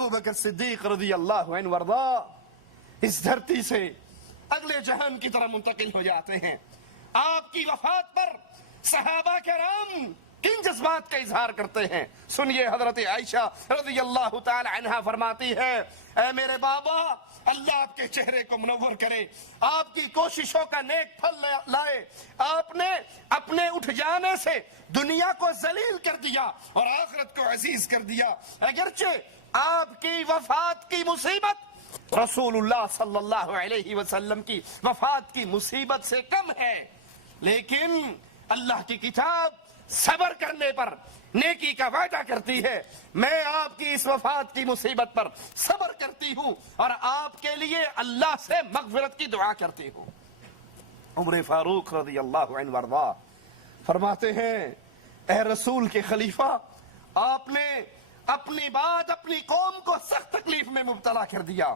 ابوبکر صدیق رضی اللہ عنہ وارضا اس دھرتی سے اگلے جہان کی طرف منتقل ہو جاتے ہیں. آپ کی وفات پر صحابہ کرام کن جذبات کا اظہار کرتے ہیں. سنیے حضرت عائشہ رضی اللہ تعالی عنہا فرماتی ہے اے میرے بابا اللہ آپ کے چہرے کو منور کرے, آپ کی کوششوں کا نیک پھل لائے. آپ نے اپنے اٹھ جانے سے دنیا کو ذلیل کر دیا اور آخرت کو عزیز کر دیا. اگرچہ آپ کی وفات کی مصیبت رسول اللہ صلی اللہ علیہ وسلم کی وفات کی مصیبت سے کم ہے, لیکن اللہ کی کتاب صبر کرنے پر نیکی کا وعدہ کرتی ہے. میں آپ کی اس وفات کی مصیبت پر صبر کرتی ہوں اور آپ کے لیے اللہ سے مغفرت کی دعا کرتی ہوں. عمر فاروق رضی اللہ عنہ وارضا فرماتے ہیں اے رسول کے خلیفہ, آپ نے اپنی بات اپنی قوم کو سخت تکلیف میں مبتلا کر دیا.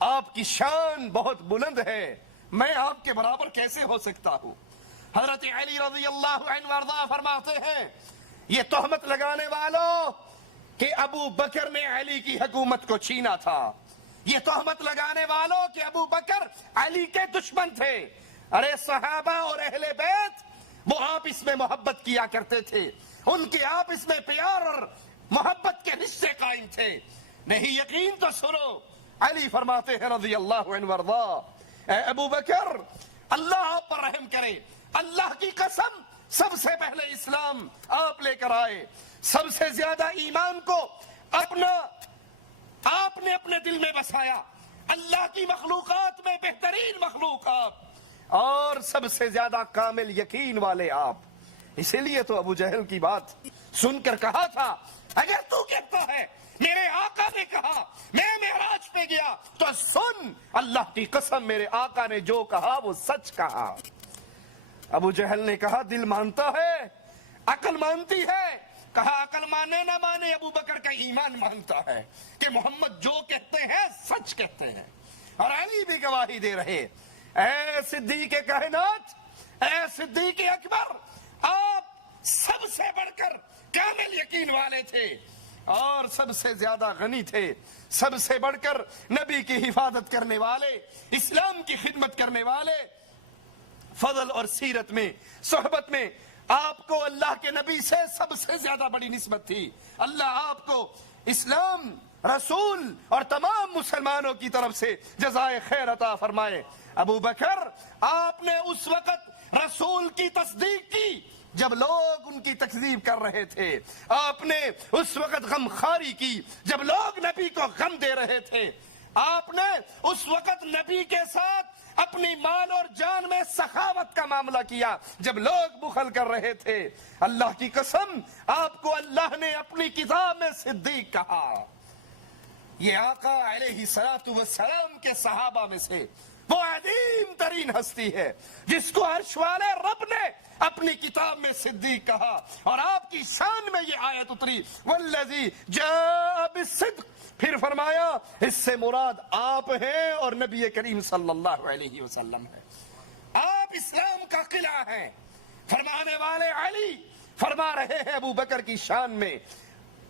آپ کی شان بہت بلند ہے, میں آپ کے برابر کیسے ہو سکتا ہوں. حضرت علی رضی اللہ عنہ وارضا فرماتے ہیں یہ تہمت لگانے والوں کہ ابو بکر نے علی کی حکومت کو چھینا تھا, یہ تہمت لگانے والوں کہ ابو بکر علی کے دشمن تھے. ارے صحابہ اور اہل بیت وہ آپس میں محبت کیا کرتے تھے, ان کے آپس میں پیار اور محبت کے رشتے قائم تھے. نہیں یقین تو سنو, علی فرماتے ہیں رضی اللہ عنہ وارضا اے ابو بکر اللہ آپ پر رحم کرے, اللہ کی قسم سب سے پہلے اسلام آپ لے کر آئے, سب سے زیادہ ایمان کو اپنا آپ نے اپنے دل میں بسایا, اللہ کی مخلوقات میں بہترین مخلوق آپ, اور سب سے زیادہ کامل یقین والے آپ. اسی لیے تو ابو جہل کی بات سن کر کہا تھا اگر تو کہتا ہے میرے آقا نے کہا میں معراج پہ گیا تو سن, اللہ کی قسم میرے آقا نے جو کہا وہ سچ کہا. ابو جہل نے کہا دل مانتا ہے, عقل مانتی ہے. کہا عقل مانے نہ مانے ابو بکر کا ایمان مانتا ہے کہ محمد جو کہتے ہیں سچ کہتے ہیں. اور علی بھی گواہی دے رہے اے صدیق کائنات, اے صدیق اکبر, آپ سب سے بڑھ کر کامل یقین والے تھے اور سب سے زیادہ غنی تھے, سب سے بڑھ کر نبی کی حفاظت کرنے والے, اسلام کی خدمت کرنے والے. فضل اور سیرت میں صحبت میں آپ کو اللہ کے نبی سے سب سے زیادہ بڑی نسبت تھی. اللہ آپ کو اسلام, رسول اور تمام مسلمانوں کی طرف سے جزائے خیر عطا فرمائے. ابو بکر آپ نے اس وقت رسول کی تصدیق کی جب لوگ ان کی تکذیب کر رہے تھے, آپ نے اس وقت غم خاری کی جب لوگ نبی کو غم دے رہے تھے, آپ نے اس وقت نبی کے ساتھ اپنی مال اور جان میں سخاوت کا معاملہ کیا جب لوگ بخل کر رہے تھے. اللہ کی قسم آپ کو اللہ نے اپنی کتاب میں صدیق کہا. یہ آقا علیہ الصلوۃ والسلام کے صحابہ میں سے وہ عظیم ترین ہستی ہے جس کو عرش والے رب نے اپنی کتاب میں صدیق کہا, اور آپ کی شان میں یہ آیت اتری والذی جاء بالصدق. پھر فرمایا اس سے مراد آپ ہیں اور نبی کریم صلی اللہ علیہ وسلم ہے. آپ اسلام کا قلعہ ہیں. فرمانے والے علی فرما رہے ہیں ابو بکر کی شان میں,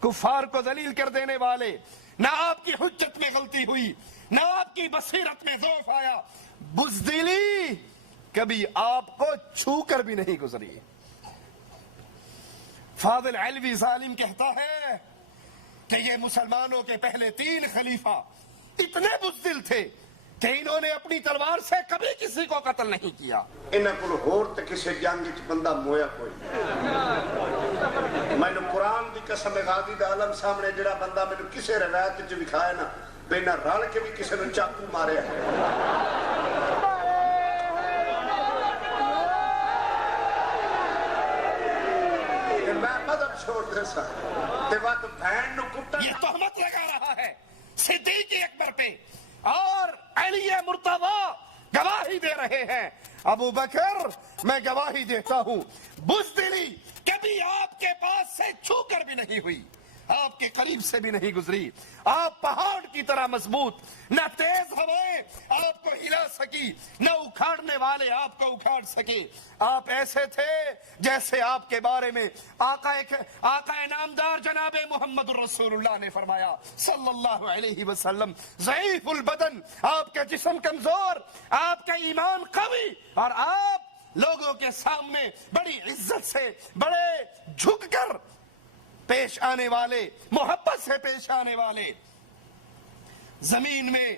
کفار کو ذلیل کر دینے والے, نہ آپ کی حجت میں غلطی ہوئی, نہ آپ کی بصیرت میں ضعف آیا, بزدلی کبھی آپ کو چھو کر بھی نہیں گزری. فاضل علوی ظالم کہتا ہے کہ یہ مسلمانوں کے پہلے 3 خلیفہ اتنے بزدل تھے کہ انہوں نے اپنی تلوار سے کبھی کسی کو قتل نہیں کیا. انہاں کول ہور تے کسے جنگ وچ بندہ مویا کوئی نہیں. میں نے قرآن دی قسم غازی دا عالم سامنے جڑا بندہ میں نے کسے روایت وچ دکھایا نا بنا رل کے بھی کسے نے چاقو ماریا ہے. یہ تہمت لگا رہا ہے صدیق اکبر پہ اور علی مرتضی گواہی دے رہے ہیں. ابو بکر میں گواہی دیتا ہوں بزدلی کبھی آپ کے پاس سے چھو کر بھی نہیں ہوئی, آپ کے قریب سے بھی نہیں گزری. آپ پہاڑ کی طرح مضبوط، نہ تیز ہوائیں آپ کو ہلا سکی، نہ اکھاڑنے والے آپ کو اکھاڑ سکے۔ آپ ایسے تھے جیسے آپ کے بارے میں آقا نامدار جناب محمد الرسول اللہ نے فرمایا صلی اللہ علیہ وسلم، ضعیف البدن، آپ کا جسم کمزور، آپ کا ایمان قوی، اور آپ لوگوں کے سامنے بڑی عزت سے، بڑے جھک کر پیش آنے والے، محبت سے پیش آنے والے۔ زمین میں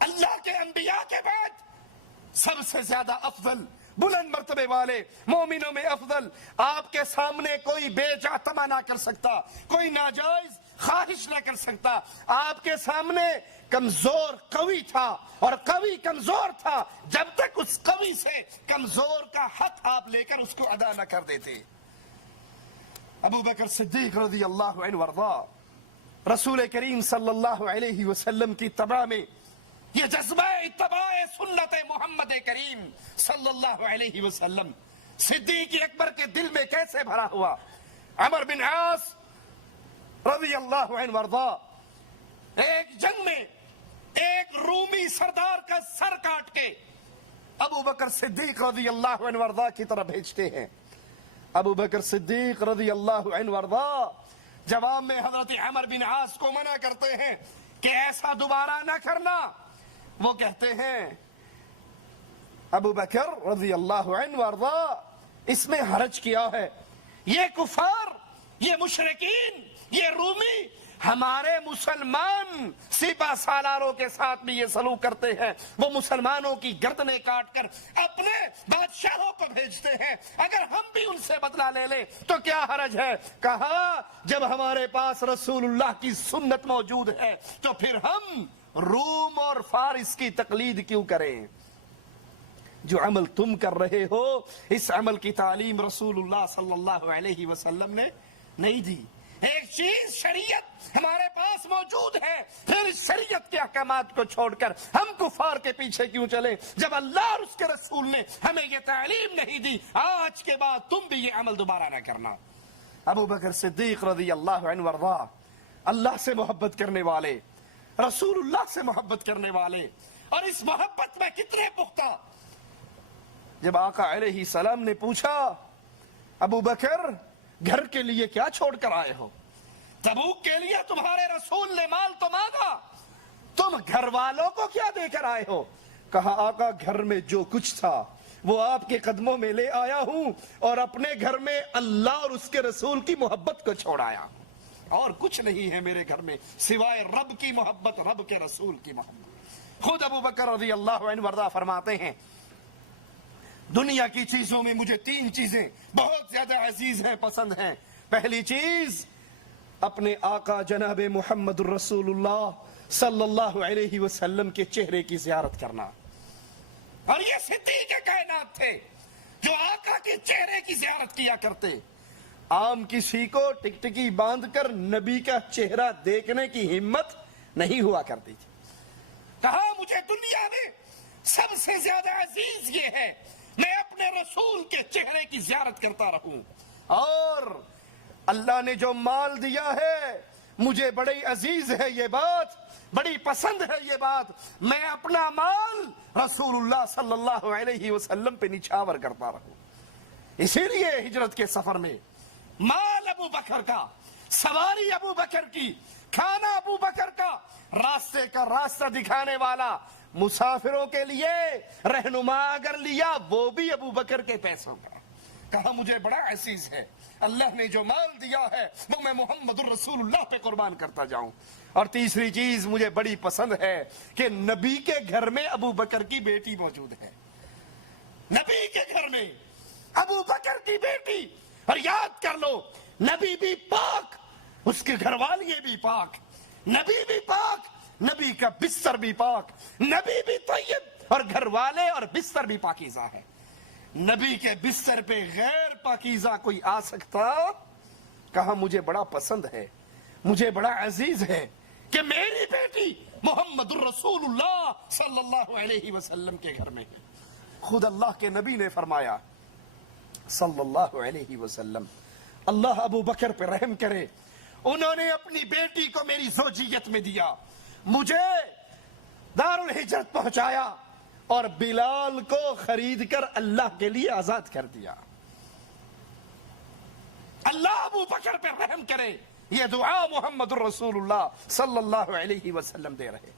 اللہ کے انبیاء کے بعد سب سے زیادہ افضل، بلند مرتبے والے، مومنوں میں افضل، آپ کے سامنے کوئی بے جا طمع نہ کر سکتا، کوئی ناجائز خواہش نہ کر سکتا۔ آپ کے سامنے کمزور قوی تھا، اور قوی کمزور تھا جب تک اس قوی سے کمزور کا حق آپ لے کر اس کو ادا نہ کر دیتے۔ ابوبکر صدیق رضی اللہ عنہ وارضا، رسول کریم صلی اللہ علیہ وسلم کی اتباع میں یہ جذبہ اتباع سنت محمد کریم صلی اللہ علیہ وسلم صدیق اکبر کے دل میں کیسے بھرا ہوا۔ عمر بن عاص رضی اللہ عنہ وارضا ایک جنگ میں ایک رومی سردار کا سر کاٹ کے ابوبکر صدیق رضی اللہ عنہ وارضا کی طرف بھیجتے ہیں۔ ابوبکر صدیق رضی اللہ عنہ وارضا جواب میں حضرت عمر بن عاص کو منع کرتے ہیں کہ ایسا دوبارہ نہ کرنا۔ وہ کہتے ہیں ابوبکر رضی اللہ عنہ وارضا اس میں حرج کیا ہے، یہ کفار، یہ مشرکین، یہ رومی ہمارے مسلمان سپہ سالاروں کے ساتھ بھی یہ سلوک کرتے ہیں، وہ مسلمانوں کی گردنیں کاٹ کر اپنے بادشاہوں کو بھیجتے ہیں، اگر ہم بھی ان سے بدلہ لے لیں تو کیا حرج ہے؟ کہا جب ہمارے پاس رسول اللہ کی سنت موجود ہے تو پھر ہم روم اور فارس کی تقلید کیوں کریں؟ جو عمل تم کر رہے ہو اس عمل کی تعلیم رسول اللہ صلی اللہ علیہ وسلم نے نہیں دی۔ ایک چیز شریعت ہمارے پاس موجود ہے، پھر شریعت کے احکامات کو چھوڑ کر ہم کفار کے پیچھے کیوں چلیں جب اللہ اور اس کے رسول نے ہمیں یہ تعلیم نہیں دی؟ آج کے بعد تم بھی یہ عمل دوبارہ نہ کرنا۔ ابوبکر صدیق رضی اللہ عنہ وارضا اللہ سے محبت کرنے والے، رسول اللہ سے محبت کرنے والے، اور اس محبت میں کتنے پختہ۔ جب آقا علیہ السلام نے پوچھا ابوبکر گھر کے لیے کیا چھوڑ کر آئے ہو؟ تبوک کے لیے تمہارے رسول نے مال تو مانگا، تم گھر والوں کو کیا دے کر آئے ہو؟ کہا آقا گھر میں جو کچھ تھا وہ آپ کے قدموں میں لے آیا ہوں، اور اپنے گھر میں اللہ اور اس کے رسول کی محبت کو چھوڑایا، اور کچھ نہیں ہے میرے گھر میں سوائے رب کی محبت، رب کے رسول کی محبت۔ خود ابوبکر رضی اللہ عنہ وارضا فرماتے ہیں دنیا کی چیزوں میں مجھے تین چیزیں بہت زیادہ عزیز ہیں، پسند ہیں۔ پہلی چیز اپنے آقا جناب محمد الرسول اللہ صلی اللہ علیہ وسلم کے چہرے کی زیارت کرنا، اور یہ صدیق کائنات تھے جو آقا کے چہرے کی زیارت کیا کرتے۔ عام کسی کو ٹکٹکی باندھ کر نبی کا چہرہ دیکھنے کی ہمت نہیں ہوا کرتی تھی۔ کہا مجھے دنیا میں سب سے زیادہ عزیز یہ ہے میں اپنے رسول کے چہرے کی زیارت کرتا رہوں، اور اللہ نے جو مال دیا ہے مجھے بڑی عزیز ہے یہ بات، بڑی پسند ہے یہ بات، میں اپنا مال رسول اللہ صلی اللہ علیہ وسلم پہ نچھاور کرتا رہوں۔ اسی لیے ہجرت کے سفر میں مال ابو بکر کا، سواری ابو بکر کی، کھانا ابو بکر کا، راستے کا راستہ دکھانے والا، مسافروں کے لیے رہنما اگر لیا وہ بھی ابو بکر کے پیسوں کا۔ کہا مجھے بڑا عزیز ہے، اللہ نے جو مال دیا ہے وہ میں محمد الرسول اللہ پہ قربان کرتا جاؤں۔ اور تیسری چیز مجھے بڑی پسند ہے کہ نبی کے گھر میں ابو بکر کی بیٹی موجود ہے، نبی کے گھر میں ابو بکر کی بیٹی، اور یاد کر لو نبی بھی پاک، اس کے گھر والی بھی پاک، نبی بھی پاک، نبی کا بستر بھی پاک، نبی بھی طیب، اور گھر والے اور بستر بھی پاکیزہ ہے۔ نبی کے بستر پہ غیر پاکیزہ کوئی آ سکتا؟ کہا مجھے بڑا پسند ہے، مجھے بڑا عزیز ہے کہ میری بیٹی محمد الرسول اللہ صلی اللہ علیہ وسلم کے گھر میں ہے۔ خود اللہ کے نبی نے فرمایا صلی اللہ علیہ وسلم، اللہ ابو بکر پہ رحم کرے، انہوں نے اپنی بیٹی کو میری زوجیت میں دیا، مجھے دار الہجرت پہنچایا اور بلال کو خرید کر اللہ کے لیے آزاد کر دیا. اللہ ابوبکر پہ رحم کرے. یہ دعا محمد الرسول اللہ صلی اللہ علیہ وسلم دے رہے.